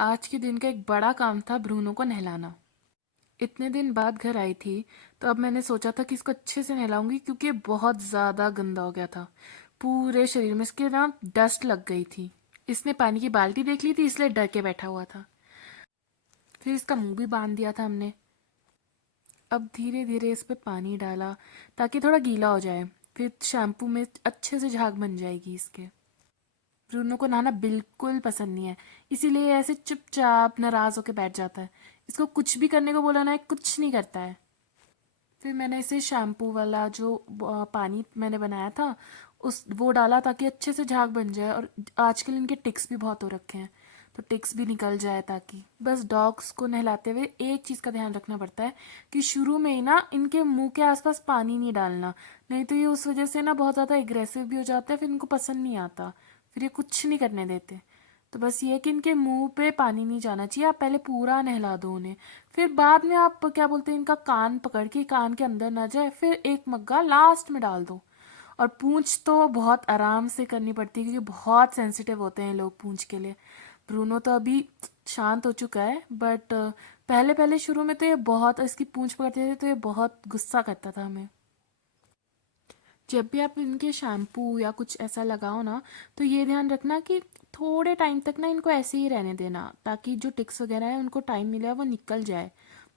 आज के दिन का एक बड़ा काम था ब्रूनो को नहलाना। इतने दिन बाद घर आई थी, तो अब मैंने सोचा था कि इसको अच्छे से नहलाऊंगी क्योंकि ये बहुत ज़्यादा गंदा हो गया था। पूरे शरीर में इसके ना डस्ट लग गई थी। इसने पानी की बाल्टी देख ली थी, इसलिए डर के बैठा हुआ था। फिर इसका मुंह भी बांध दिया था हमने। अब धीरे धीरे इस पे पानी डाला ताकि थोड़ा गीला हो जाए। फिर शैम्पू में अच्छे से झाग बन जाएगी इसके। ब्रूनो को नहाना बिल्कुल पसंद नहीं है, इसीलिए ये ऐसे चुपचाप नाराज होकर बैठ जाता है। इसको कुछ भी करने को बोला ना, कुछ नहीं करता है। फिर मैंने इसे शैम्पू वाला जो पानी मैंने बनाया था उस वो डाला ताकि अच्छे से झाग बन जाए। और आजकल इनके टिक्स भी बहुत हो रखे हैं, तो टिक्स भी निकल जाए। ताकि बस डॉग्स को नहलाते हुए एक चीज़ का ध्यान रखना पड़ता है कि शुरू में ही ना इनके मुंह के आसपास पानी नहीं डालना, नहीं तो ये उस वजह से ना बहुत ज़्यादा एग्रेसिव भी हो जाता है। फिर इनको पसंद नहीं आता, फिर ये कुछ नहीं करने देते। तो बस ये है कि इनके मुंह पे पानी नहीं जाना चाहिए। आप पहले पूरा नहला दो उन्हें, फिर बाद में आप क्या बोलते हैं इनका कान पकड़ के, कान के अंदर ना जाए, फिर एक मग्गा लास्ट में डाल दो। और पूंछ तो बहुत आराम से करनी पड़ती है क्योंकि बहुत सेंसिटिव होते हैं लोग पूंछ के लिए। ब्रूनो तो अभी शांत हो चुका है, बट पहले पहले शुरू में तो ये बहुत इसकी पूंछ पकड़ते थे तो ये बहुत गुस्सा करता था हमें। जब भी आप इनके शैम्पू या कुछ ऐसा लगाओ ना, तो ये ध्यान रखना कि थोड़े टाइम तक ना इनको ऐसे ही रहने देना ताकि जो टिक्स वगैरह है उनको टाइम मिले वो निकल जाए।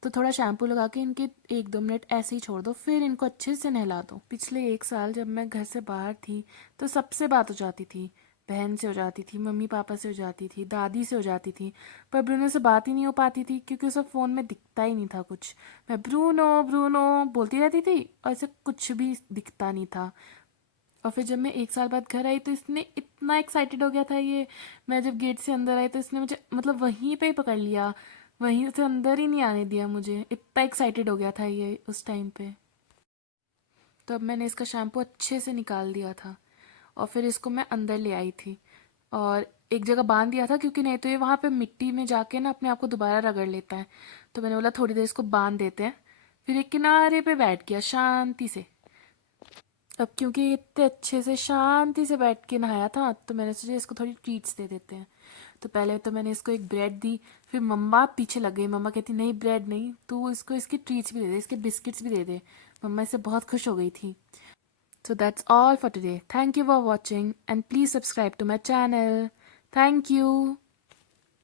तो थोड़ा शैम्पू लगा के इनके 1-2 मिनट ऐसे ही छोड़ दो, फिर इनको अच्छे से नहला दो। पिछले 1 साल जब मैं घर से बाहर थी तो सबसे बात हो जाती थी। बहन से हो जाती थी, मम्मी पापा से हो जाती थी, दादी से हो जाती थी। पर ब्रूनो से बात ही नहीं हो पाती थी क्योंकि उसे फ़ोन में दिखता ही नहीं था कुछ। मैं ब्रूनो ब्रूनो बोलती रहती थी और इसे कुछ भी दिखता नहीं था। और फिर जब मैं 1 साल बाद घर आई तो इसने इतना एक्साइटेड हो गया था ये। मैं जब गेट से अंदर आई तो इसने मुझे मतलब वहीं पे ही पकड़ लिया, वहीं से अंदर ही नहीं आने दिया मुझे। इतना एक्साइटेड हो गया था ये उस टाइम पे। तो अब मैंने इसका शैम्पू अच्छे से निकाल दिया था और फिर इसको मैं अंदर ले आई थी और एक जगह बांध दिया था क्योंकि नहीं तो ये वहाँ पे मिट्टी में जाके ना अपने आप को दोबारा रगड़ लेता है। तो मैंने बोला थोड़ी देर इसको बांध देते हैं। फिर एक किनारे पे बैठ गया शांति से। अब क्योंकि ये इतने अच्छे से शांति से बैठ के नहाया था तो मैंने सोचा इसको थोड़ी ट्रीट्स दे देते हैं। तो पहले तो मैंने इसको एक ब्रेड दी, फिर मम्मा पीछे लग गई। मम्मा कहती नहीं ब्रेड नहीं, तू इसको इसकी ट्रीट्स भी दे दे, इसके बिस्किट्स भी दे दे। मम्मा इससे बहुत खुश हो गई थी। So that's all for today. Thank you for watching and please subscribe to my channel. Thank you.